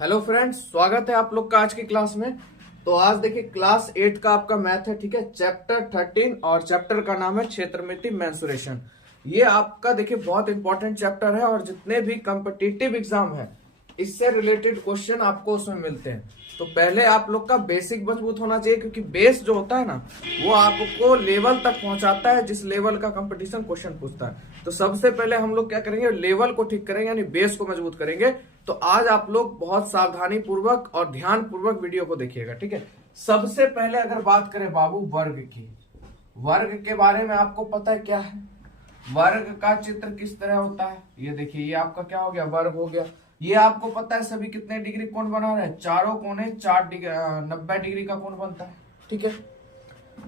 Hello friends, स्वागत है आप लोग का आज की क्लास में। तो आज देखिए क्लास 8 का आपका मैथ है, ठीक है। चैप्टर 13 और चैप्टर का नाम है क्षेत्रमिति मेंसुरेशन। ये आपका देखिए बहुत इंपॉर्टेंट चैप्टर है और जितने भी कॉम्पिटिटिव एग्जाम है इससे रिलेटेड क्वेश्चन आपको उसमें मिलते हैं। तो पहले आप लोग का बेसिक मजबूत होना चाहिए, क्योंकि बेस जो होता है ना वो आपको लेवल तक पहुंचाता है जिस लेवल का कंपटीशन क्वेश्चन पूछता है। तो सबसे पहले हम लोग क्या करेंगे, लेवल को ठीक करेंगे, यानी बेस को मजबूत करेंगे। तो आज आप लोग बहुत सावधानी पूर्वक और ध्यान पूर्वक वीडियो को देखिएगा, ठीक है। सबसे पहले अगर बात करें बाबू वर्ग की, वर्ग के बारे में आपको पता है क्या है? वर्ग का चित्र किस तरह होता है? ये देखिए, ये आपका क्या हो गया, वर्ग हो गया। ये आपको पता है सभी कितने डिग्री कोण बना रहे हैं? चारों कोने 90 डिग्री का कोण बनता है, ठीक है।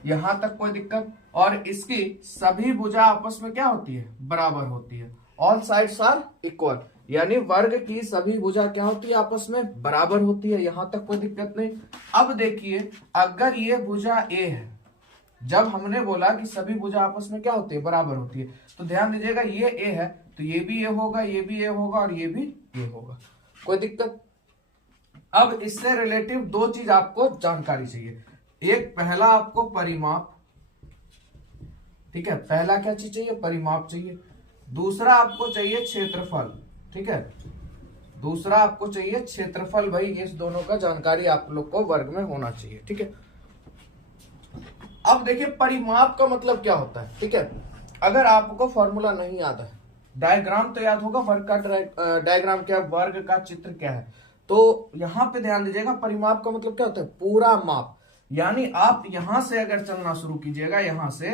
यहां तक कोई दिक्कत? और इसकी सभी भुजा आपस में क्या होती है, बराबर होती है। ऑल साइड्स आर इक्वल, यानी वर्ग की सभी भुजा क्या होती है, आपस में बराबर होती है। यहां तक कोई दिक्कत नहीं। अब देखिए, अगर ये भुजा ए है, जब हमने बोला कि सभी भुजा आपस में क्या होती है, बराबर होती है, तो ध्यान दीजिएगा ये ए है तो ये भी ए होगा, ये भी ए होगा और ये भी ए होगा। कोई दिक्कत? अब इससे रिलेटिव दो चीज आपको जानकारी चाहिए। एक, पहला आपको परिमाप, ठीक है। पहला क्या चीज चाहिए, परिमाप चाहिए। दूसरा आपको चाहिए क्षेत्रफल, ठीक है। दूसरा आपको चाहिए क्षेत्रफल। भाई इस दोनों का जानकारी आप लोग को वर्ग में होना चाहिए, ठीक है। अब देखिए परिमाप का मतलब क्या होता है, ठीक है। अगर आपको फॉर्मूला नहीं याद है, डायग्राम तो याद होगा, वर्ग का डायग्राम क्या है, वर्ग का चित्र क्या है। तो यहां पे ध्यान दीजिएगा, परिमाप का मतलब क्या होता है, पूरा माप। यानी आप यहां से अगर चलना शुरू कीजिएगा, यहां से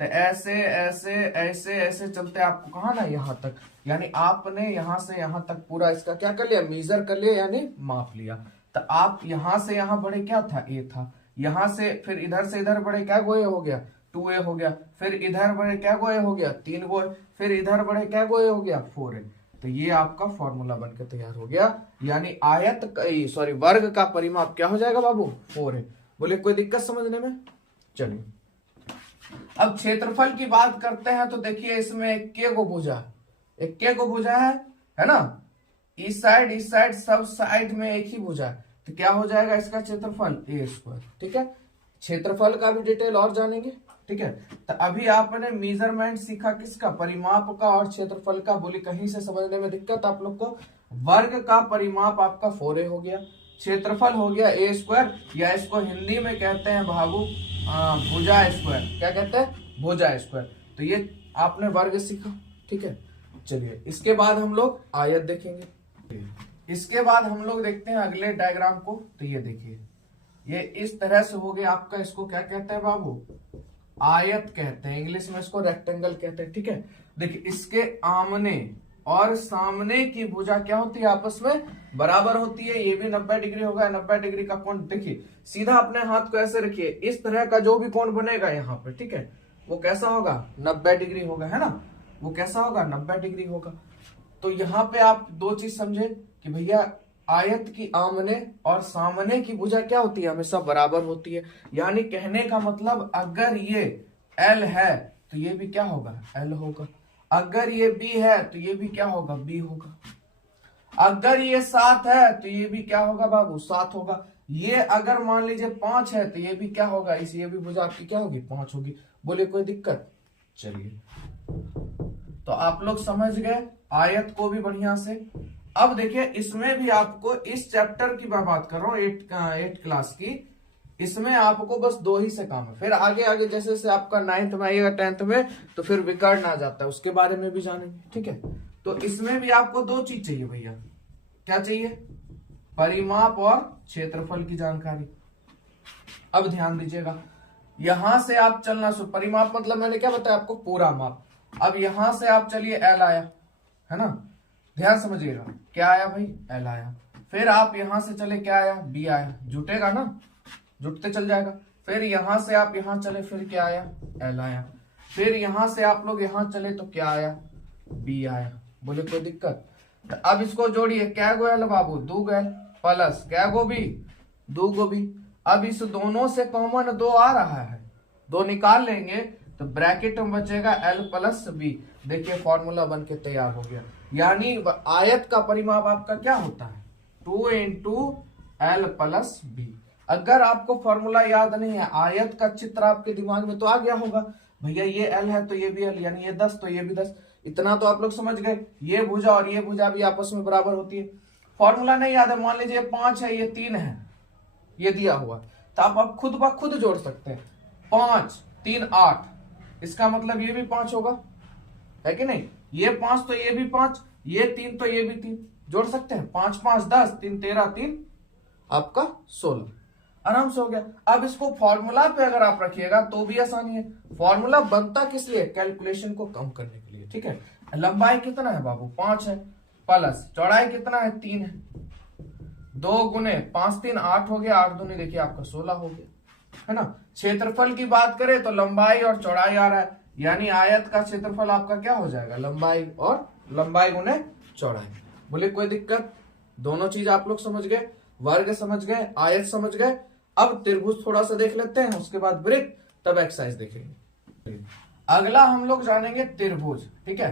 तो ऐसे ऐसे ऐसे ऐसे चलते आपको कहा ना, यहां तक। यानी आपने यहां से यहां तक पूरा इसका क्या कर लिया, मेजर कर लिया, यानी माप लिया। तो आप यहां से यहां बढ़े, क्या था, ए था। यहां से फिर इधर से इधर बढ़े, क्या गोए हो गया, 2a हो गया। फिर इधर बढ़े, क्या गोए हो गया, 3 गोए। फिर इधर बढ़े, क्या गोए हो गया, 4a। तो ये आपका फॉर्मूला बनकर तैयार हो गया। यानी वर्ग का परिमाप क्या हो जाएगा बाबू, 4a। बोले कोई दिक्कत समझने में? चलिए अब क्षेत्रफल की बात करते हैं। तो देखिए इसमें इक्के को भुजा है ना। इस साइड सब साइड में एक ही भुजा है, तो क्या हो जाएगा इसका क्षेत्रफल, ए स्क्वायर, ठीक है। क्षेत्रफल का भी डिटेल और जानेंगे, ठीक है। तो अभी आपने मेजरमेंट सीखा किसका, परिमाप का और क्षेत्रफल का। बोली कहीं से समझने में दिक्कत आप लोग को? वर्ग का परिमाप आपका 4a हो गया, क्षेत्रफल हो गया ए स्क्वायर, या इसको हिंदी में कहते हैं बाबू भुजा स्क्वायर। क्या कहते हैं, भुजा स्क्वायर। तो ये आपने वर्ग सीखा, ठीक है। चलिए इसके बाद हम लोग आयत देखेंगे। इसके बाद हम लोग देखते हैं अगले डायग्राम को। तो ये देखिए, ये इस तरह से हो गया आपका। इसको क्या कहते हैं बाबू, आयत कहते हैं, इंग्लिश में इसको रेक्टेंगल कहते हैं, ठीक है। देखिए इसके आमने और सामने की भुजा क्या होती है, आपस में बराबर होती है। ये भी 90 डिग्री होगा, 90 डिग्री का कोण। देखिए सीधा अपने हाथ को ऐसे रखिए, इस तरह का जो भी कोण बनेगा यहाँ पे, ठीक है, वो कैसा होगा, 90 डिग्री होगा, है ना। वो कैसा होगा, 90 डिग्री होगा। तो यहाँ पे आप दो चीज समझे कि भैया आयत की आमने और सामने की भुजा क्या होती है, हमेशा बराबर होती है। यानी कहने का मतलब अगर ये L है तो ये भी क्या होगा, L होगा। अगर ये B है तो ये भी क्या होगा, B होगा। अगर ये 7 है तो ये भी क्या होगा बाबू, 7 होगा। ये अगर मान लीजिए 5 है तो ये भी क्या होगा, इस ये भी भुजा आपकी क्या होगी, 5 होगी। बोले कोई दिक्कत? चलिए तो आप लोग समझ गए आयत को भी बढ़िया से। अब देखिए इसमें भी आपको, इस चैप्टर की मैं बात कर रहा हूँ 8 क्लास की, इसमें आपको बस 2 ही से काम है। फिर आगे आगे जैसे जैसे आपका 9th में आइएगा, 10th में, तो फिर विकर्ण आ जाता है, उसके बारे में भी जानेंगे, ठीक है। तो इसमें भी आपको 2 चीज चाहिए भैया। क्या चाहिए, परिमाप और क्षेत्रफल की जानकारी। अब ध्यान दीजिएगा, यहां से आप चलना परिमाप मतलब मैंने क्या बताया आपको, पूरा माप। अब यहां से आप चलिए, L आया, है ना। ध्यान समझिएगा, क्या आया भाई, L आया। फिर आप यहां से चले, क्या आया, B आया। जुटेगा ना, जुटते चल जाएगा। फिर यहां से आप यहां चले, फिर क्या आया, L आया। फिर यहां से आप लोग यहां चले तो क्या आया, B आया। बोले कोई दिक्कत? तो अब इसको जोड़िए, क्या गो L बाबू, 2 गो L प्लस क्या गो B, 2 गो B। अब इस दोनों से कॉमन 2 आ रहा है, 2 निकाल लेंगे तो ब्रैकेट में बचेगा L प्लस B। देखिए फॉर्मूला बन के तैयार हो गया। यानी आयत का परिमाप आपका क्या होता है, 2 इंटू एल प्लस बी। अगर आपको फॉर्मूला याद नहीं है, आयत का चित्र आपके दिमाग में तो आ गया होगा, भैया ये एल है तो ये भी एल, यानी ये 10 तो ये भी 10, इतना तो आप लोग समझ गए। ये भुजा और ये भुजा भी आपस में बराबर होती है। फॉर्मूला नहीं याद है, मान लीजिए 5 है, ये 3 है, ये दिया हुआ, तो आप खुद ब खुद जोड़ सकते हैं। 5 3 8, इसका मतलब ये भी 5 होगा, है कि नहीं? ये 5 तो ये भी 5, ये 3 तो ये भी 3, जोड़ सकते हैं। 5 5 10, 3 13, 3 आपका 16, आराम से हो गया। अब इसको फॉर्मूला पे अगर आप रखिएगा तो भी आसानी है। फॉर्मूला बनता किस लिए? कैलकुलेशन को कम करने के लिए, ठीक है। लंबाई कितना है बाबू? 5 है, प्लस चौड़ाई कितना है? 3 है, 2 गुने 5 3 8 हो गया, 8 दूनी देखिए आपका 16 हो गया, है ना। क्षेत्रफल की बात करें तो लंबाई और चौड़ाई आ रहा है, यानी आयत का क्षेत्रफल आपका क्या हो जाएगा? लंबाई, और लंबाई गुने चौड़ाई। बोले कोई दिक्कत? दोनों चीज आप लोग समझ गए, वर्ग समझ गए, आयत समझ गए। अब त्रिभुज थोड़ा सा देख लेते हैं, उसके बाद वृत्त, तब एक्सरसाइज देखेंगे। अगला हम लोग जानेंगे त्रिभुज, ठीक है।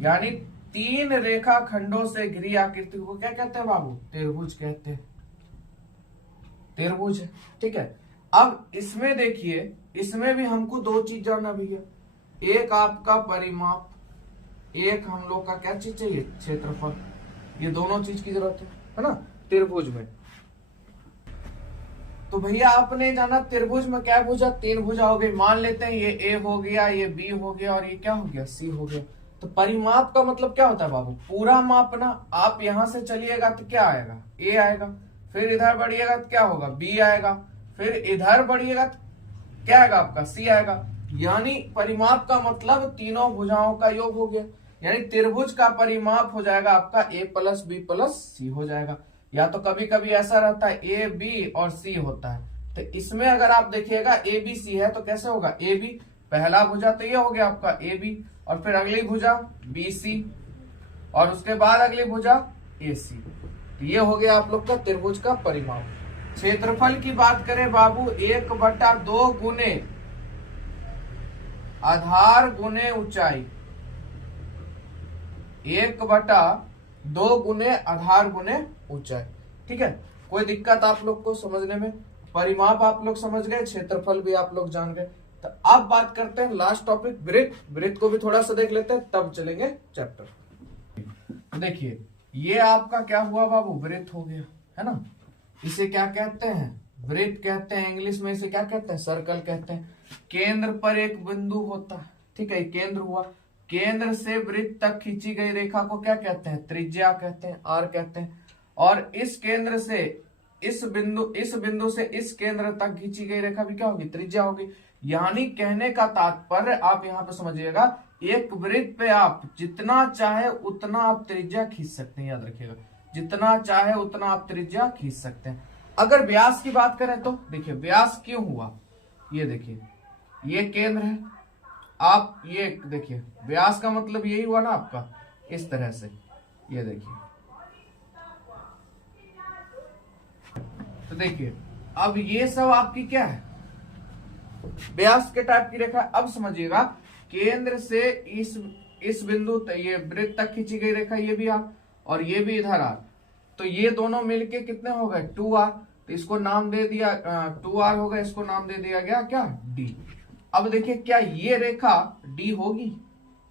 यानी 3 रेखा खंडों से घिरी आकृति को क्या कहते हैं बाबू? त्रिभुज कहते हैं, त्रिभुज है, ठीक है। अब इसमें देखिए, इसमें भी हमको 2 चीज जानना भैया, एक आपका परिमाप, एक हम लोग का क्या चीज चाहिए? क्षेत्रफल। ये दोनों चीज की जरूरत है ना त्रिभुज में। तो भैया आपने जाना त्रिभुज में क्या भुजा? 3 भुजा हो गई। मान लेते हैं ये ए हो गया, ये बी हो गया, और ये क्या हो गया? सी हो गया। तो परिमाप का मतलब क्या होता है बाबू? पूरा मापना। आप यहां से चलिएगा तो क्या आएगा? ए आएगा, फिर इधर बढ़िएगा तो क्या होगा? बी आएगा, फिर इधर बढ़िएगा तो क्या आएगा आपका? सी आएगा। यानी परिमाप का मतलब तीनों भुजाओं का योग हो गया, यानी त्रिभुज का परिमाप हो जाएगा आपका ए प्लस बी प्लस सी हो जाएगा। या तो कभी कभी ऐसा रहता है ए बी और सी होता है, तो इसमें अगर आप देखिएगा ए बी सी है तो कैसे होगा? ए बी, पहला भुजा तो ये हो गया आपका ए बी, और फिर अगली भुजा बी सी, और उसके बाद अगली भुजा ए सी। तो ये हो गया आप लोग का त्रिभुज का परिमाप। क्षेत्रफल की बात करें बाबू, 1/2 गुने आधार गुने ऊंचाई, 1/2 गुने आधार गुने ऊंचाई, ठीक है। कोई दिक्कत आप लोग को समझने में? परिमाप आप लोग समझ गए, क्षेत्रफल भी आप लोग जान गए। तो अब बात करते हैं लास्ट टॉपिक वृत्त। वृत्त को भी थोड़ा सा देख लेते हैं, तब चलेंगे चैप्टर। देखिए ये आपका क्या हुआ बाबू? वृत्त हो गया, है ना। इसे क्या कहते हैं? वृत्त कहते हैं। इंग्लिश में इसे क्या कहते हैं? सर्कल कहते हैं। केंद्र पर एक बिंदु होता है, ठीक है, केंद्र हुआ। केंद्र से वृत्त तक खींची गई रेखा को क्या कहते हैं? त्रिज्या कहते हैं, आर कहते हैं। और इस केंद्र से इस बिंदु से इस केंद्र तक खींची गई रेखा भी क्या होगी? त्रिज्या होगी। यानी कहने का तात्पर्य आप यहाँ पे समझिएगा, एक वृत्त पे आप जितना चाहे उतना आप त्रिज्या खींच सकते हैं, याद रखिएगा, जितना चाहे उतना आप त्रिज्या खींच सकते हैं। अगर व्यास की बात करें तो देखिए व्यास क्यों हुआ? ये देखिए ये केंद्र है, आप ये देखिए व्यास का मतलब यही हुआ ना आपका, इस तरह से। ये देखिए, तो देखिए अब ये सब आपकी क्या है? व्यास के टाइप की रेखा। अब समझिएगा, केंद्र से इस बिंदु ये वृत्त तक खींची गई रेखा, ये भी आर और ये भी इधर आर, तो ये दोनों मिलके कितने हो गए? 2r। तो इसको नाम दे दिया 2r हो गया, इसको नाम दे दिया गया क्या? d। अब देखिए क्या ये रेखा d होगी?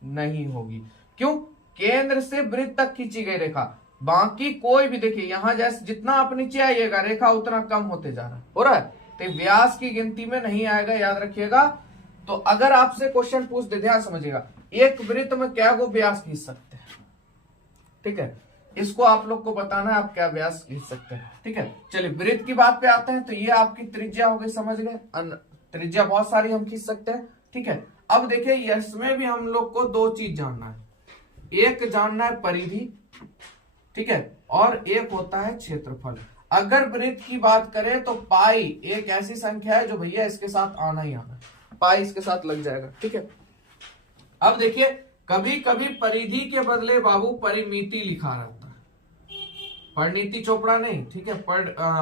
नहीं होगी। क्यों? केंद्र से वृत्त तक खींची गई रेखा। बाकी कोई भी देखिए यहां जैसे जितना आप नीचे आइएगा रेखा उतना कम होते जा रहा है, हो रहा है, तो व्यास की गिनती में नहीं आएगा, याद रखिएगा। तो अगर आपसे क्वेश्चन पूछ दे, ध्यान समझिएगा, एक वृत्त में क्या को व्यास खींच सकते हैं, ठीक है, इसको आप लोग को बताना है आप क्या व्यास खींच सकते हैं, ठीक है। चलिए वृत्त की बात पे आते हैं। तो ये आपकी त्रिज्या हो गई, समझ गए, त्रिज्या बहुत सारी हम खींच सकते हैं, ठीक है। अब देखिए इसमें भी हम लोग को 2 चीज जानना है, एक जानना है परिधि, ठीक है, और एक होता है क्षेत्रफल। अगर वृत्त की बात करें तो पाई एक ऐसी संख्या है जो भैया इसके साथ आना ही आना है, पाई इसके साथ लग जाएगा, ठीक है। अब देखिए कभी कभी परिधि के बदले बाबू परिमिति लिखा रहता है, परिणीति चोपड़ा नहीं, ठीक है,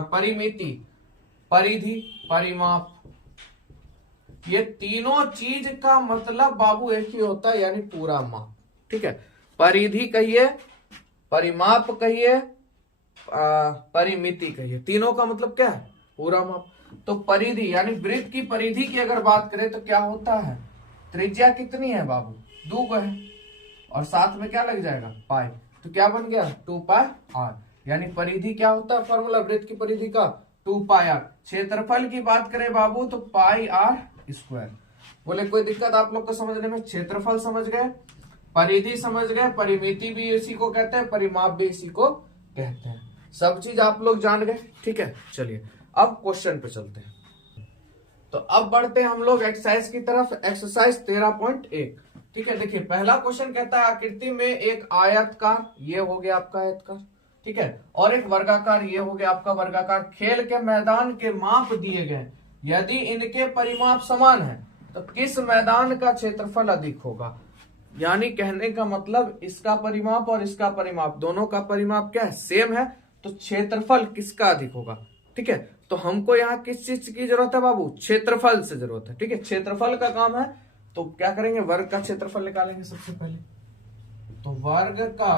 परिमिति, परिधि, परिमाप, ये तीनों चीज का मतलब बाबू एक ही होता है, यानी पूरा माप, ठीक है। परिधि कहिए, परिमाप कहिए, परिमिति कहिए, तीनों का मतलब क्या है, पूरा माप। तो परिधि यानी वृत्त की परिधि की अगर बात करें तो क्या होता है, त्रिज्या कितनी है बाबू, 2 है, और साथ में क्या लग जाएगा, पाई, तो क्या बन गया 2 पाई आर। यानी परिधि क्या होता है, फॉर्मूला वृत्त की परिधि का 2 पाई आर। क्षेत्रफल की बात करें बाबू तो पाई आर स्क्वायर। बोले कोई दिक्कत आप लोग को समझने में, क्षेत्रफल समझ गए, परिधि समझ गए, परिमिति भी इसी को कहते हैं, परिमाप भी इसी को कहते हैं, सब चीज आप लोग जान गए। ठीक है, चलिए अब क्वेश्चन पे चलते हैं। तो अब बढ़ते हैं हम लोग एक्सरसाइज की तरफ, एक्सरसाइज 13.1। ठीक है, देखिए पहला क्वेश्चन कहता है आकृति में एक आयतकार, ये हो गया आपका आयतकार, ठीक है, और एक वर्गाकार, ये हो गया आपका वर्गाकार, खेल के मैदान के माप दिए गए, यदि इनके परिमाप समान है तो किस मैदान का क्षेत्रफल अधिक होगा। यानी कहने का मतलब इसका परिमाप और इसका परिमाप, दोनों का परिमाप क्या है, सेम है, तो क्षेत्रफल किसका अधिक होगा। ठीक है, तो हमको यहाँ किस चीज की जरूरत है बाबू, क्षेत्रफल से जरूरत है। ठीक है, क्षेत्रफल का काम है, तो क्या करेंगे, वर्ग का क्षेत्रफल निकालेंगे सबसे पहले। तो वर्ग का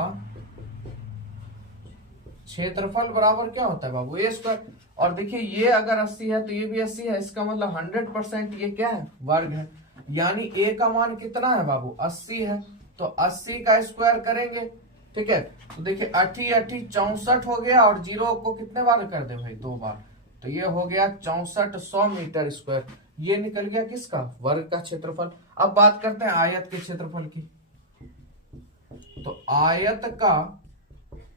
क्षेत्रफल बराबर क्या होता है बाबू, ए स्क्वायर। और देखिए ये अगर 80 है तो ये भी 80 है, इसका मतलब 100% ये क्या है, वर्ग है। यानी ए का मान कितना है बाबू, 80 है, तो 80 का स्क्वायर करेंगे। ठीक है, तो देखिए 80 80 64 हो गया, और 0 को कितने बार कर दे भाई, 2 बार, तो ये हो गया 6400 मीटर स्क्वायर। ये निकल गया किसका, वर्ग का क्षेत्रफल। अब बात करते हैं आयत के क्षेत्रफल की। तो आयत का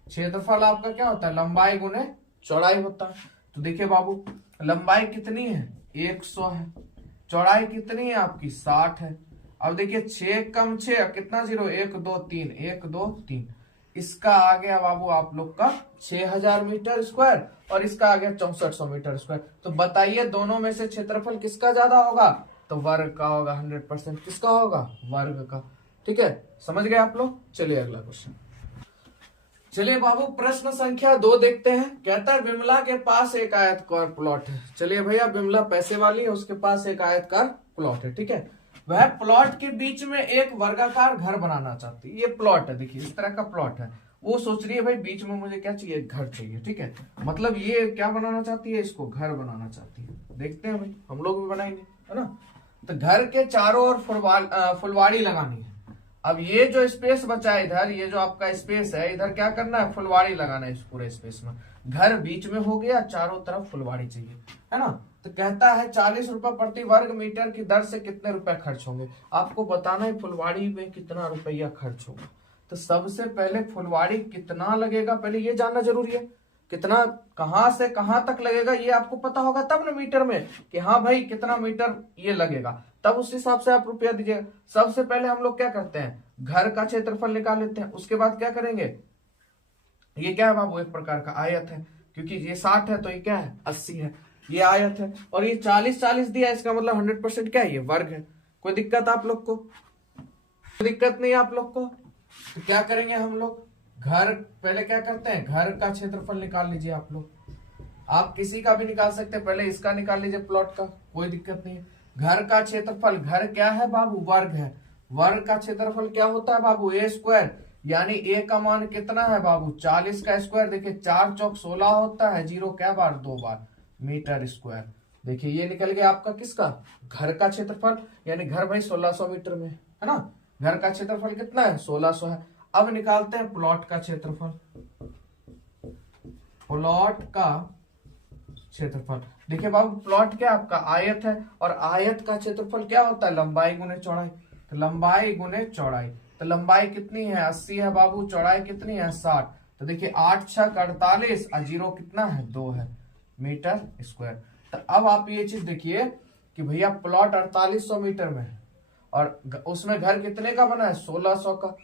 क्षेत्रफल आपका क्या होता है, लंबाई गुने चौड़ाई होता है। तो देखिए बाबू लंबाई कितनी है, 100 है, चौड़ाई कितनी है आपकी 60 है। अब देखिए 6 कम 6 कितना, 0, 1 2 3, 1 2 3, इसका आ गया बाबू आप लोग का 6000 मीटर स्क्वायर, और इसका आ गया 6400 मीटर स्क्वायर। तो बताइए दोनों में से क्षेत्रफल किसका ज्यादा होगा, तो वर्ग का होगा, 100% किसका होगा, वर्ग का। ठीक है, समझ गए आप लोग। चलिए अगला क्वेश्चन। चलिए बाबू प्रश्न संख्या 2 देखते हैं। कहता है विमला के पास एक आयतकार प्लॉट है। चलिए भैया विमला पैसे वाली है, उसके पास एक आयतकार प्लॉट है। ठीक है, वह प्लॉट के बीच में एक वर्गाकार घर बनाना चाहती है। ये प्लॉट है, देखिए इस तरह का प्लॉट है, वो सोच रही है भाई बीच में मुझे क्या चाहिए, घर चाहिए। ठीक है, मतलब ये क्या बनाना चाहती है, इसको घर बनाना चाहती है। देखते हैं भाई, हम लोग भी बनाएंगे, है ना। तो घर के चारों ओर फुलवाड़ी लगानी है। अब ये जो स्पेस बचा है इधर, ये जो आपका स्पेस है इधर, क्या करना है, फुलवाड़ी लगाना है इस पूरे स्पेस में। घर बीच में हो गया, चारों तरफ फुलवाड़ी चाहिए, है ना। तो कहता है 40 रुपए प्रति वर्ग मीटर की दर से कितने रुपए खर्च होंगे। आपको बताना है फुलवाड़ी में कितना रुपया खर्च होगा। तो सबसे पहले फुलवाड़ी कितना लगेगा, पहले ये जानना जरूरी है, कितना कहां से कहां तक लगेगा ये आपको पता होगा तब ना मीटर में, कि हाँ भाई कितना मीटर ये लगेगा, तब उस हिसाब से आप रुपया दीजिएगा। सबसे पहले हम लोग क्या करते हैं, घर का क्षेत्रफल निकाल लेते हैं। उसके बाद क्या करेंगे, ये क्या है बाबू, एक प्रकार का आयत है, क्योंकि ये 60 है तो ये क्या है, 80 है, ये आयत है। और ये 40 दिया, इसका मतलब 100% क्या है, ये वर्ग है। कोई दिक्कत आप लोग को, कोई दिक्कत नहीं आप लोग को। तो क्या करेंगे हम लोग, घर पहले क्या करते हैं, घर का क्षेत्रफल निकाल लीजिए आप लोग। आप किसी का भी निकाल सकते हैं, पहले इसका निकाल लीजिए प्लॉट का, कोई दिक्कत नहीं है। घर का क्षेत्रफल, घर क्या है बाबू, वर्ग है, वर्ग का क्षेत्रफल क्या होता है बाबू, ए स्क्वायर। यानी ए का मान कितना है बाबू, 40 का स्क्वायर। देखिए 4 चौक 16 होता है, 0 क्या बार, 2 बार, मीटर स्क्वायर। देखिए ये निकल गया आपका किसका, घर का क्षेत्रफल। यानी घर भाई 1600 मीटर में है ना, घर का क्षेत्रफल कितना है, 1600 है। अब निकालते हैं प्लॉट का क्षेत्रफल। प्लॉट का क्षेत्रफल, देखिए बाबू प्लॉट क्या आपका आयत है, और आयत का क्षेत्रफल क्या होता है, लंबाई गुने चौड़ाई। तो लंबाई गुने चौड़ाई, तो लंबाई कितनी है, 80 है बाबू, चौड़ाई कितनी है, 60। तो देखिए 8 6 48, और 0 कितना है, 2 है, मीटर स्क्वायर। तो अब आप ये चीज देखिए कि भैया प्लॉट 4800 मीटर में है, और उसमें घर कितने का बना है, 1600 का।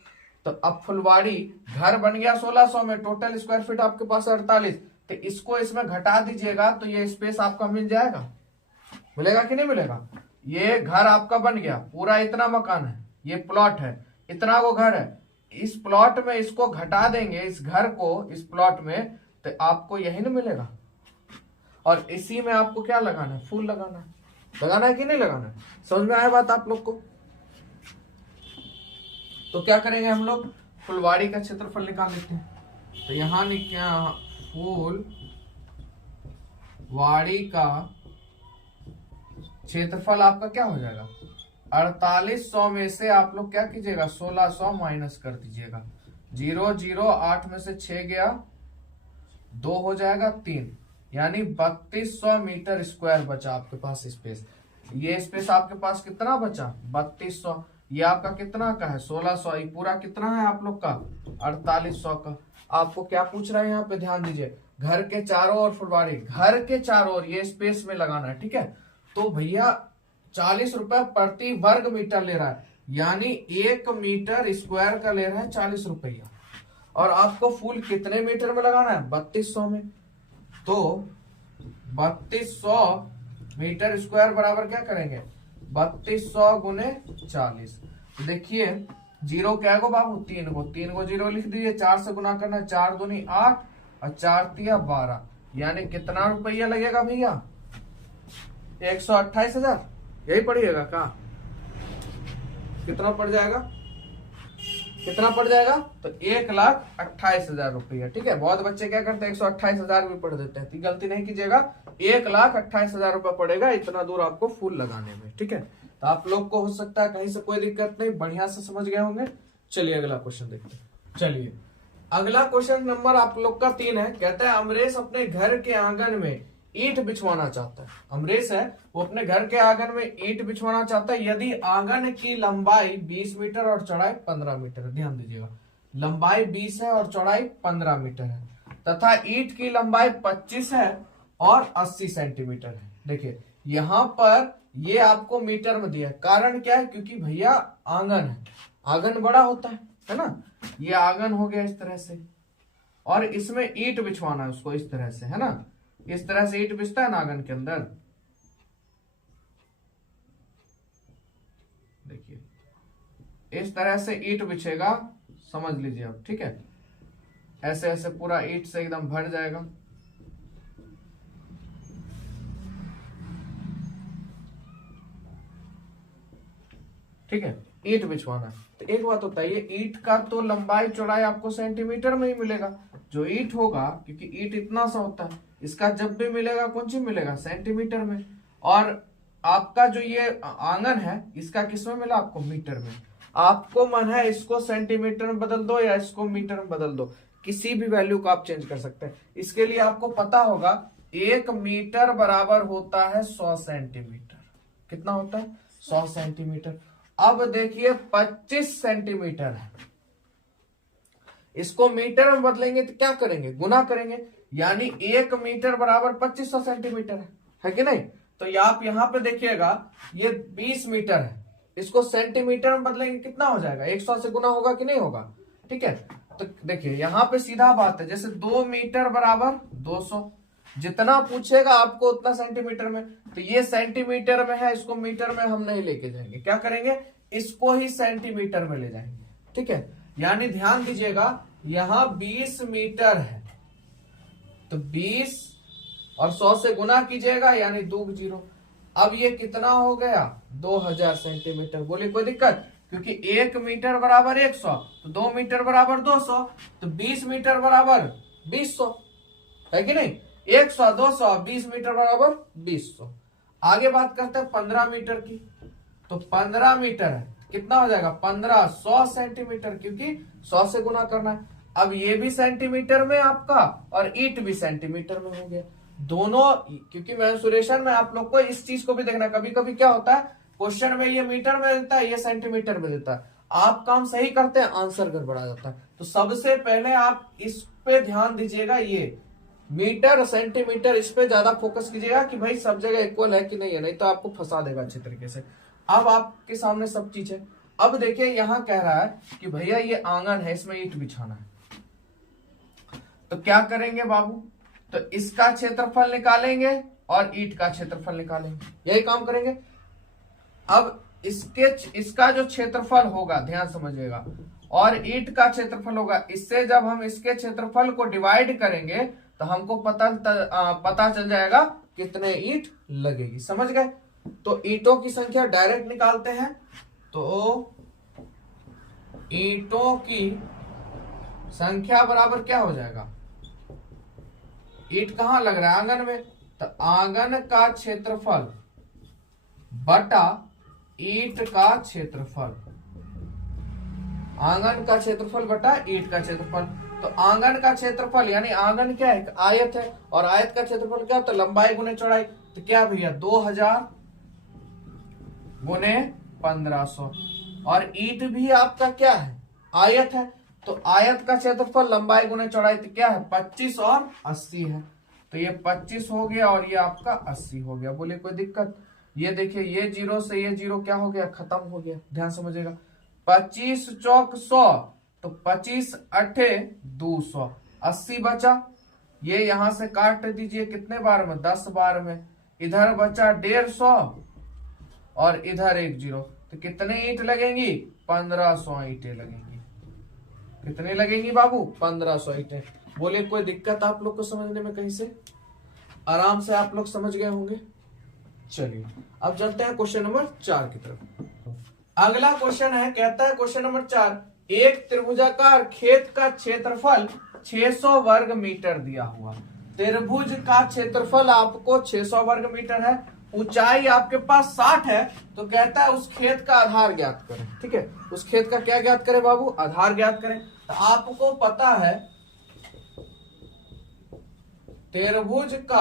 तो अब फुलवाड़ी घर बन गया 1600 में, टोटल स्क्वायर फीट आपके पास 48, तो इसको इसमें घटा दीजिएगा तो ये स्पेस आपका मिल जाएगा, मिलेगा कि नहीं मिलेगा। ये घर आपका बन गया पूरा, इतना मकान है, ये प्लॉट है, इतना वो घर है। इस प्लॉट में इसको घटा देंगे, इस घर को इस प्लॉट में, तो आपको यही ना मिलेगा। और इसी में आपको क्या लगाना है, फूल लगाना है, लगाना है कि नहीं लगाना है। समझ में आया बात आप लोग को। तो क्या करेंगे हम लोग, फुलवाड़ी का क्षेत्रफल निकाल लेते हैं। तो यहाँ फूल वाड़ी का क्षेत्रफल आपका क्या हो जाएगा, 4800 में से आप लोग क्या कीजिएगा, 1600 माइनस कर दीजिएगा। 0 0 8 में से 6 गया, 2 हो जाएगा 3, यानी 3200 मीटर स्क्वायर बचा आपके पास स्पेस। ये स्पेस आपके पास कितना बचा, 3200। ये आपका कितना का है, 1600। ये पूरा कितना है आप लोग का, 4800 का। आपको क्या पूछ रहा है यहाँ पे, ध्यान दीजिए, घर के चारों ओर फुलवारी, घर के चारों ओर ये स्पेस में लगाना है, ठीक है। तो भैया 40 रुपए प्रति वर्ग मीटर ले रहा है, यानी 1 मीटर स्क्वायर का ले रहा है 40 रुपया। और आपको फूल कितने मीटर में लगाना है, 3200 में। तो 3200 मीटर स्क्वायर बराबर क्या करेंगे, 3200 गुने 40। देखिए 0 क्या गो बाबू, 3 गो, 3 गो 0 लिख दीजिए। 4 से गुना करना, 4 दूनी 8 और 4 तिया 12, यानी कितना रुपया लगेगा भैया, 128,000। यही पड़िएगा का, कितना पड़ जाएगा, कितना पड़ जाएगा, तो 1,28,000 रुपया। ठीक है, बहुत बच्चे क्या करते हैं 128,000 भी पढ़ देते हैं, तो गलती नहीं कीजिएगा, 1,28,000 रुपया पड़ेगा इतना दूर आपको फूल लगाने में। ठीक है, तो आप लोग को हो सकता है कहीं से कोई दिक्कत नहीं, बढ़िया से समझ गए होंगे। चलिए अगला क्वेश्चन देखते हैं। चलिए अगला क्वेश्चन नंबर आप लोग का 3 है। कहता है अमरेश अपने घर के आंगन में ईंट बिछवाना चाहता है। अमरेश है, वो अपने घर के आंगन में ईंट बिछवाना चाहता है यदि आंगन की लंबाई 20 मीटर और चौड़ाई 15 मीटर है। ध्यान दीजिएगा, लंबाई 20 है और चौड़ाई 15 मीटर है, तथा ईंट की लंबाई 25 है और 80 सेंटीमीटर है। देखिए यहां पर ये आपको मीटर में दिया है, कारण क्या है, क्योंकि भैया आंगन है, आंगन बड़ा होता है ना। ये आंगन हो गया इस तरह से, और इसमें ईंट बिछवाना है उसको इस तरह से, है ना। इस तरह से ईंट बिछता है ना आंगन के अंदर। देखिए इस तरह से ईंट बिछेगा, समझ लीजिए आप। ठीक है, ऐसे ऐसे पूरा ईंट से एकदम भर जाएगा। ठीक है, ईंट बिछवाना है। तो एक बात होता है, ये ईंट का तो लंबाई चौड़ाई आपको सेंटीमीटर में ही मिलेगा, जो ईंट होगा, क्योंकि ईंट इतना सा होता है, इसका जब भी मिलेगा कौन सी मिलेगा, सेंटीमीटर में। और आपका जो ये आंगन है इसका किसमें मिला आपको, मीटर में। आपको मन है इसको सेंटीमीटर में बदल दो या इसको मीटर में बदल दो, किसी भी वैल्यू को आप चेंज कर सकते हैं। इसके लिए आपको पता होगा 1 मीटर बराबर होता है 100 सेंटीमीटर। कितना होता है, 100 सेंटीमीटर। अब देखिए 25 सेंटीमीटर है, इसको मीटर में बदलेंगे तो क्या करेंगे, गुना करेंगे, यानी 1 मीटर बराबर 2500 सेंटीमीटर है कि नहीं। तो आप यहां पे देखिएगा ये 20 मीटर है, इसको सेंटीमीटर में बदलेंगे कितना हो जाएगा, 100 से गुना होगा कि नहीं होगा। ठीक है, तो देखिए यहां पे सीधा बात है, जैसे 2 मीटर बराबर 200, जितना पूछेगा आपको उतना सेंटीमीटर में। तो ये सेंटीमीटर में है, इसको मीटर में हम नहीं लेके जाएंगे, क्या करेंगे, इसको ही सेंटीमीटर में ले जाएंगे। ठीक है, यानी ध्यान दीजिएगा यहां 20 मीटर है, तो 20 और 100 से गुना कीजिएगा, यानी 2 0। अब ये कितना हो गया, 2000 सेंटीमीटर। बोले कोई दिक्कत, क्योंकि 1 मीटर बराबर 100, तो 2 मीटर बराबर 200, तो 20 मीटर बराबर 2000 है कि नहीं। 100 200 20 मीटर बराबर 2000। आगे बात करते हैं 15 मीटर की, तो 15 मीटर है, कितना हो जाएगा 15, 100 सेंटीमीटर, क्योंकि 100 से गुना करना है। अब ये भी सेंटीमीटर में आपका और ईंट भी सेंटीमीटर में हो गया दोनों, क्योंकि मेंसुरेशन में आप लोग को इस चीज को भी देखना। कभी कभी क्या होता है क्वेश्चन में ये मीटर में देता है, ये सेंटीमीटर में देता है, आप काम सही करते हैं आंसर गड़बड़ा जाता है। तो सबसे पहले आप इस पे ध्यान दीजिएगा, ये मीटर सेंटीमीटर इस पे ज्यादा फोकस कीजिएगा कि भाई सब जगह इक्वल है कि नहीं है, नहीं तो आपको फंसा देगा अच्छे तरीके से। अब आपके सामने सब चीज है। अब देखिए यहां कह रहा है कि भैया ये आंगन है, इसमें ईंट बिछाना है, तो क्या करेंगे बाबू, तो इसका क्षेत्रफल निकालेंगे और ईंट का क्षेत्रफल निकालेंगे, यही काम करेंगे। अब इसका जो क्षेत्रफल होगा, ध्यान समझिएगा, और ईंट का क्षेत्रफल होगा, इससे जब हम इसके क्षेत्रफल को डिवाइड करेंगे तो हमको पता चल जाएगा कितने ईंट लगेगी। समझ गए। तो ईंटों की संख्या डायरेक्ट निकालते हैं, तो ईंटों की संख्या बराबर क्या हो जाएगा, ईंट कहाँ लग रहा है? आंगन में। तो आंगन का क्षेत्रफल बटा ईंट का क्षेत्रफल, आंगन का क्षेत्रफल बटा ईंट का क्षेत्रफल। तो आंगन का क्षेत्रफल यानी आंगन क्या है? आयत है, और आयत का क्षेत्रफल क्या होता है? लंबाई गुने चौड़ाई। तो क्या भैया 2000 गुने 1500, और ईंट भी आपका क्या है? आयत है। तो आयत का क्षेत्रफल लंबाई गुने चौड़ाई तो क्या है? 25 और 80 है। तो ये 25 हो गया और ये आपका 80 हो गया। बोले कोई दिक्कत? ये देखिए ये जीरो से ये जीरो क्या हो गया? खत्म हो गया। ध्यान समझिएगा। 25 चौक 100, तो 25 अठे 200, 80 बचा। ये यहां से काट दीजिए कितने बार में? 10 बार में। इधर बचा 150 और इधर 1 जीरो। तो कितने ईंट लगेंगी? 1500 ईंटें लगेंगी। कितने लगेंगी बाबू? 1500 ईंटें। बोले कोई दिक्कत आप लोग को समझने में? कहीं से आराम से आप लोग समझ गए होंगे। चलिए अब चलते हैं क्वेश्चन नंबर 4 की तरफ। अगला क्वेश्चन है, कहता है क्वेश्चन नंबर 4, एक त्रिभुजाकार खेत का क्षेत्रफल 600 वर्ग मीटर दिया हुआ। त्रिभुज का क्षेत्रफल आपको 600 वर्ग मीटर है, ऊंचाई आपके पास 60 है। तो कहता है उस खेत का आधार ज्ञात करें। ठीक है, उस खेत का क्या ज्ञात करें बाबू? आधार ज्ञात करें। तो आपको पता है त्रिभुज का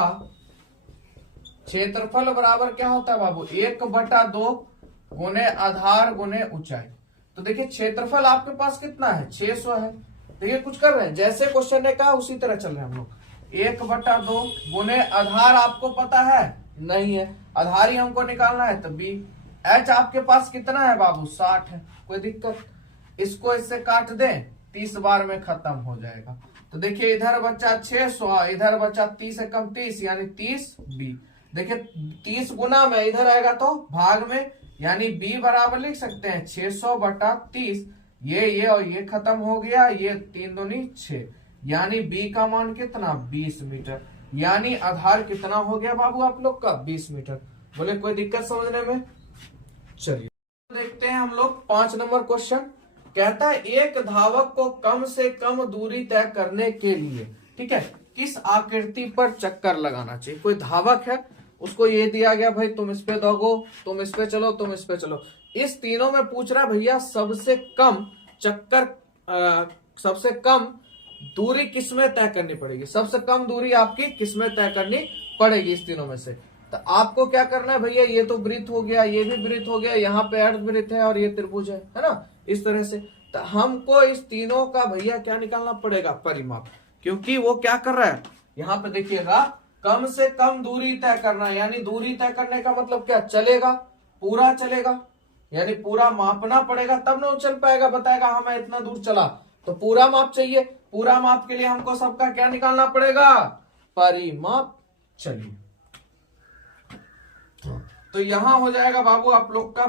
क्षेत्रफल बराबर क्या होता है बाबू? 1/2 गुने आधार गुने ऊंचाई। तो देखिए क्षेत्रफल आपके पास कितना है? 600 है। देखिए कुछ कर रहे हैं, जैसे क्वेश्चन ने कहा उसी तरह चल रहे हैं हम लोग। 1/2 गुने आधार आपको पता है? नहीं है, आधार ही हमको निकालना है। तो बी। एच आपके पास कितना है बाबू? 60 है। कोई दिक्कत? इसको इससे काट दें, 30 बार में खत्म हो जाएगा। तो देखिए इधर बचा 600, इधर बचा 30 एकम 30 यानी 30 बी। देखिए 30 गुना में इधर आएगा तो भाग में, यानी बी बराबर लिख सकते हैं 600 बटा 30। ये और ये खत्म हो गया, ये 3 दूनी 6, यानी बी का मान कितना? 20 मीटर। यानी आधार कितना हो गया बाबू आप लोग का? 20 मीटर। बोले कोई दिक्कत समझने में? चलिए देखते हैं हम लोग 5 नंबर क्वेश्चन। कहता है एक धावक को कम से कम दूरी तय करने के लिए, ठीक है, किस आकृति पर चक्कर लगाना चाहिए? कोई धावक है, उसको ये दिया गया भाई तुम इस पे दौगो, तुम इस पे चलो, तुम इस पे चलो। इस तीनों में पूछ रहा भैया सबसे कम चक्कर सबसे कम दूरी किसमें तय करनी पड़ेगी? सबसे कम दूरी आपकी किसमें तय करनी पड़ेगी इस तीनों में से? तो आपको क्या करना है भैया? ये तो वृत्त हो गया, ये भी वृत्त हो गया, यहाँ पे अर्धवृत्त है और ये त्रिभुज है ना, इस तरह से। तो हमको इस तीनों का भैया क्या निकालना पड़ेगा? परिमाप। क्योंकि वो क्या कर रहा है यहाँ पे देखिएगा, कम से कम दूरी तय करना, यानी दूरी तय करने का मतलब क्या? चलेगा, पूरा चलेगा, यानी पूरा मापना पड़ेगा तब ना चल पाएगा। बताएगा हाँ मैं इतना दूर चला, तो पूरा माप चाहिए। पूरा माप के लिए हमको सबका क्या निकालना पड़ेगा? परिमाप। चलिए तो यहां हो जाएगा बाबू आप लोग का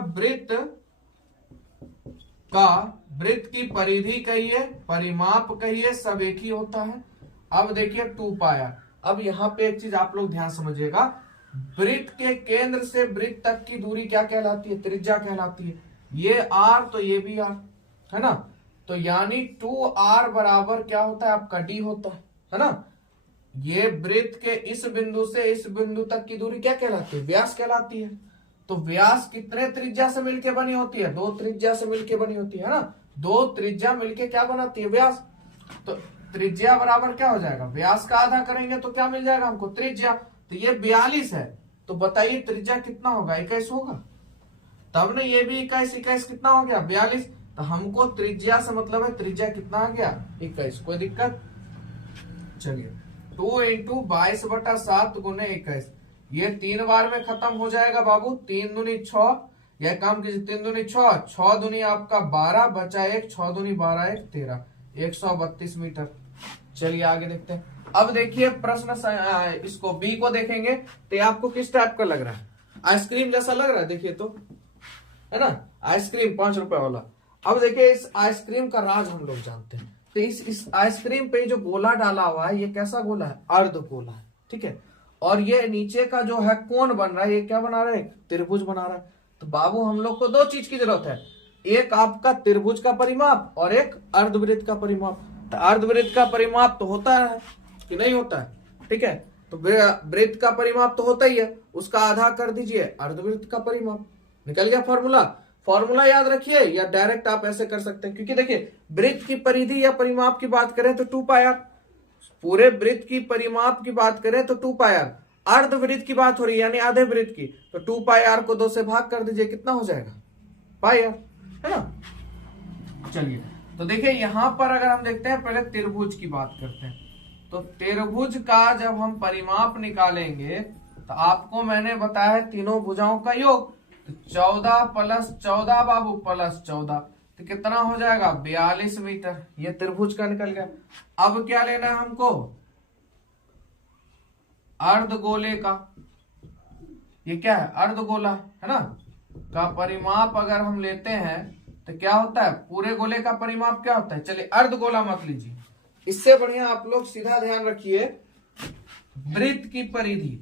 वृत्त की परिधि कहिए, परिमाप कहिए, सब एक ही होता है। अब देखिए 2 पाया। अब यहाँ पे एक चीज आप लोग ध्यान समझिएगा, वृत्त के केंद्र से वृत्त तक की दूरी क्या कहलाती है? त्रिज्या कहलाती है। ये r तो ये भी r है ना, तो यानी 2r बराबर क्या होता है? आपका d होता है ना। ये वृत्त के इस बिंदु से इस बिंदु तक की दूरी क्या कहलाती है? व्यास कहलाती है। तो व्यास कितने त्रिज्या से मिलके बनी होती है? 2 त्रिज्या से मिलके बनी होती है ना। 2 त्रिज्या मिलके क्या बनाती है? व्यास। तो त्रिज्या बराबर क्या हो जाएगा? व्यास का आधा करेंगे तो क्या मिल जाएगा हमको? त्रिज्या। तो ये 42 है, तो बताइए त्रिज्या कितना होगा? 21 होगा। तब ना ये भी 21 कितना हो गया? 42। तो हमको त्रिज्या से मतलब है त्रिज्या कितना आ गया? 21। कोई दिक्कत? चलिए 2 × 22/7 गुने 21, ये 3 बार में खत्म हो जाएगा बाबू। 3 दूनी 6, यह काम कीजिए, 3 दूनी 6, 6 दूनी आपका 12 बचा 1, 6 दूनी 12 1 13, 132 मीटर। चलिए आगे देखते हैं। अब देखिए प्रश्न इसको बी को देखेंगे तो ये आपको किस टाइप का लग रहा है? आइसक्रीम जैसा लग रहा है, देखिए तो, है ना, आइसक्रीम 5 रुपए वाला। अब देखिए इस आइसक्रीम का राज हम लोग जानते हैं। तो इस आइसक्रीम पे जो गोला डाला हुआ है, ये कैसा गोला है? अर्ध गोला है, ठीक है। और ये नीचे का जो है कोण बन रहा है, ये क्या बना रहा है? त्रिभुज बना रहा है। तो बाबू हम लोग को 2 चीज की जरूरत है, एक आपका त्रिभुज का परिमाप और एक अर्धवृत्त का परिमाप। तो अर्धवृत्त का परिमाप तो होता है कि नहीं होता है? ठीक है। तो वृत्त का परिमाप तो होता ही है, उसका आधा कर दीजिए अर्धवृत्त का परिमाप, निकल गया फॉर्मूला। फॉर्मूला याद रखिए या डायरेक्ट आप ऐसे कर सकते हैं, क्योंकि देखिए वृत्त की परिधि या परिमाप की बात करें तो 2 पाई आर, पूरे वृत्त की परिमाप की बात करें तो 2 पाई आर, अर्धवृत्त की बात हो रही है यानी आधे वृत्त की, तो 2 पाई आर को 2 से भाग कर दीजिए, कितना हो जाएगा पाई आर, है ना। चलिए तो देखिए यहां पर अगर हम देखते हैं, पहले त्रिभुज की बात करते हैं। तो त्रिभुज का जब हम परिमाप निकालेंगे तो आपको मैंने बताया है तीनों भुजाओं का योग, तो 14 प्लस 14 बाबू प्लस 14, तो कितना हो जाएगा 42 मीटर, ये त्रिभुज का निकल गया। अब क्या लेना है हमको, अर्धगोले का, ये क्या है अर्धगोला है ना, का परिमाप अगर हम लेते हैं तो क्या होता है, पूरे गोले का परिमाप क्या होता है, चलिए अर्धगोला मत लीजिए, इससे बढ़िया आप लोग सीधा ध्यान रखिए वृत्त की परिधि,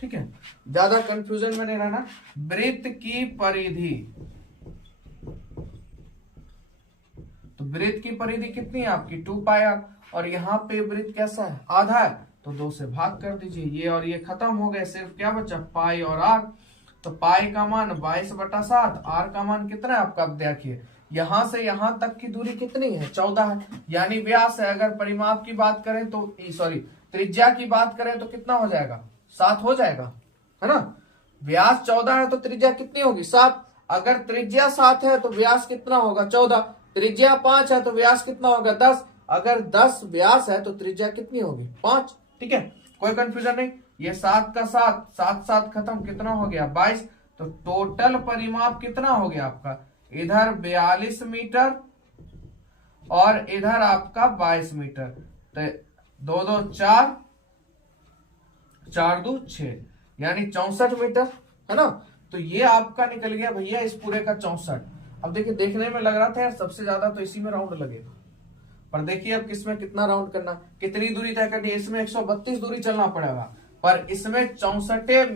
ठीक है, ज्यादा कंफ्यूजन में नहीं रहना। वृत्त की परिधि, तो वृत्त की परिधि कितनी है आपकी 2 पाई आर, और यहाँ पे वृत्त कैसा है आधा है, तो 2 से भाग कर दीजिए, ये और ये खत्म हो गए, सिर्फ क्या बचा पाई और आर। तो पाई का मान 22/7, आर का मान कितना है आपका, अब देखिए यहां से यहां तक की दूरी कितनी है 14 है, यानी व्यास है, अगर परिमाप की बात करें तो सॉरी त्रिज्या की बात करें तो कितना हो जाएगा 7 हो जाएगा, है ना। व्यास 14 है तो त्रिज्या कितनी होगी 7, अगर त्रिज्या 7 है तो व्यास कितना होगा 14, त्रिज्या 5 है तो व्यास कितना होगा 10, अगर 10 व्यास है तो त्रिज्या कितनी होगी 5, ठीक है, कोई कंफ्यूजन नहीं। ये 7 का 7, 7 खत्म, कितना हो गया 22, तो टोटल परिमाप कितना हो गया आपका, इधर 42 मीटर और इधर आपका 22 मीटर, तो 2 2 4, 4 2 6, यानी 64 मीटर, है ना। तो ये आपका निकल गया भैया इस पूरे का 64। अब देखिए देखने में लग रहा था यार सबसे ज्यादा तो इसी में राउंड लगेगा, पर देखिए अब किसमें कितना राउंड करना, कितनी दूरी तय करनी है, इसमें 132 दूरी चलना पड़ेगा, पर इसमें 64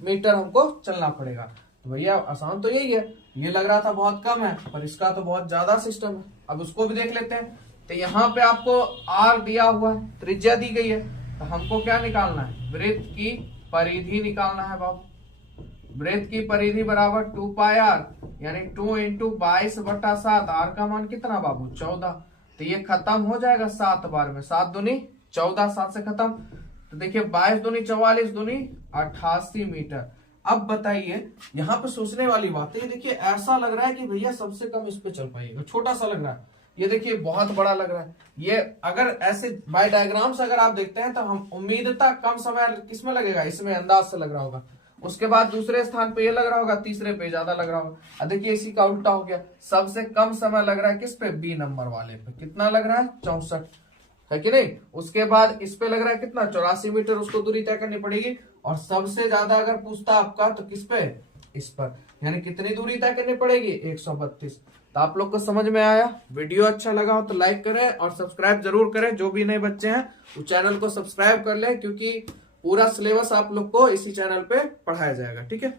मीटर हमको चलना पड़ेगा। तो भैया आसान तो यही है, ये लग रहा था बहुत कम है पर इसका तो बहुत ज्यादा सिस्टम है। अब उसको भी देख लेते हैं। तो यहाँ पे आपको आर दिया हुआ है, त्रिज्या दी गई है, तो हमको क्या निकालना है, वृत्त की परिधि निकालना है बाबू। वृत्त की परिधि बराबर 2 पाई आर, यानी 2 × 22/7, आर का मान कितना बाबू 14, तो ये खत्म हो जाएगा 7 बार में, 7 दूनी 14, 7 से खत्म। तो देखिए 22 दूनी 44 दूनी 88 मीटर। अब बताइए यहाँ पे सोचने वाली बात है, ये देखिए ऐसा लग रहा है कि भैया सबसे कम इस पे चल पाइएगा, छोटा सा लग रहा है, ये देखिए बहुत बड़ा लग रहा है। ये अगर ऐसे बाय डायग्राम से अगर आप देखते हैं तो हम उम्मीदता कम समय किसमें लगेगा, इसमें अंदाज से लग रहा होगा, उसके बाद दूसरे स्थान पे ये लग रहा होगा, तीसरे पे ज्यादा लग रहा होगा। देखिए इसी का उल्टा हो गया, सबसे कम समय लग रहा है किस पे, बी नंबर वाले पे, कितना लग रहा है 64, है कि नहीं। उसके बाद इस पे लग रहा है कितना 84 मीटर, उसको दूरी तय करनी पड़ेगी, और सबसे ज्यादा अगर पूछता आपका तो किस पे, इस पर, यानी कितनी दूरी तय करनी पड़ेगी 132। तो आप लोग को समझ में आया, वीडियो अच्छा लगा हो तो लाइक करें और सब्सक्राइब जरूर करें, जो भी नए बच्चे हैं वो चैनल को सब्सक्राइब कर लें, क्योंकि पूरा सिलेबस आप लोग को इसी चैनल पे पढ़ाया जाएगा, ठीक है।